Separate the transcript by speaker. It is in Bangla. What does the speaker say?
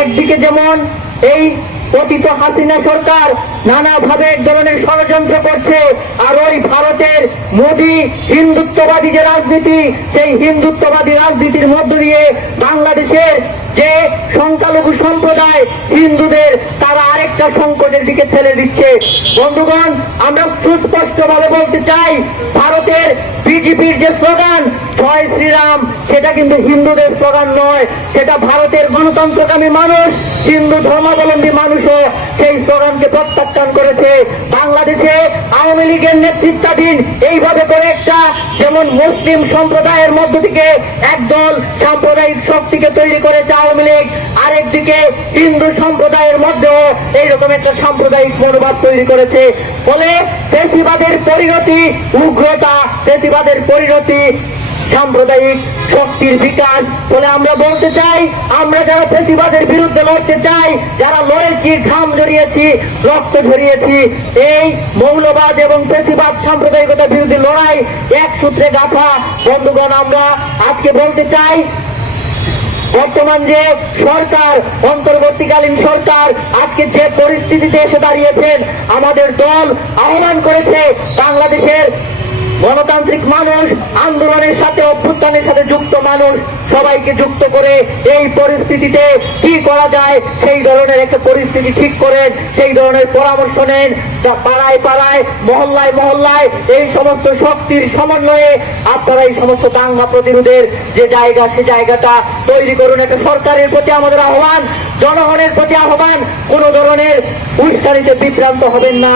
Speaker 1: একদিকে যেমন এই পতিত হাসিনা সরকার নানাভাবে ধরনের ষড়যন্ত্র করছে, আর ওই ভারতের মোদি হিন্দুত্ববাদী যে রাজনীতি, সেই হিন্দুত্ববাদী রাজনীতির মধ্য দিয়ে বাংলাদেশের যে সংখ্যালঘু সম্প্রদায়, হিন্দুদের তারা আরেকটা সংকটের দিকে ঠেলে দিচ্ছে। বন্ধুগণ, আমরা সুস্পষ্টভাবে বলতে চাই, ভারতের বিজেপির যে স্লোগান, জয় শ্রীরাম, সেটা কিন্তু হিন্দুদের স্লোগান নয়। সেটা ভারতের গণতন্ত্রকামী মানুষ, হিন্দু ধর্মাবলম্বী মানুষও সেই স্লোগানকে প্রত্যাখ্যান করেছে। বাংলাদেশে আওয়ামী লীগের নেতৃত্বাধীন, এইভাবে করে একটা যেমন মুসলিম সম্প্রদায়ের মধ্য থেকে একদল সাম্প্রদায়িক শক্তিকে তৈরি করেছে আওয়ামী লীগ আরেকদিকে হিন্দু সম্প্রদায়ের মধ্যেও এইরকম একটা সাম্প্রদায়িক মনোভাব তৈরি করেছে। ফলে ফেসিবাদের পরিণতি, উগ্রতা ফেসিবাদের পরিণতি, সাম্প্রদায়িক শক্তির বিকাশ। বলে আমরা বলতে চাই, আমরা যারা প্রতিবাদের বিরুদ্ধে লড়তে চাই, যারা লড়েছি, ঘাম জড়িয়েছি, রক্ত ঝরিয়েছি, এই মৌলবাদ এবং প্রতিবাদ সাম্প্রদায়িকতার বিরুদ্ধে লড়াই এক সূত্রে গাথা। বন্ধুগণ, আমরা আজকে বলতে চাই, বর্তমান যে সরকার, অন্তর্বর্তীকালীন সরকার, আজকে যে পরিস্থিতিতে এসে দাঁড়িয়েছেন, আমাদের দল আহ্বান করেছে বাংলাদেশের গণতান্ত্রিক মানুষ আন্দোলনের সাথে অভ্যুত্থানের সাথে যুক্ত মানুষ সবাইকে যুক্ত করে এই পরিস্থিতিতে কি করা যায়, সেই ধরনের একটা পরিস্থিতি ঠিক করেন সেই ধরনের পরামর্শ নেন পাড়ায় পাড়ায়, মহল্লায় মহল্লায়, এই সমস্ত শক্তির সমন্বয়ে আপনারা এই সমস্ত দাঙ্গা প্রতিরোধের যে জায়গা, সে জায়গাটা তৈরি করুন। একটা সরকারের প্রতি আমাদের আহ্বান, জনগণের প্রতি আহ্বান, কোন ধরনের উস্কানিতে বিভ্রান্ত হবেন না।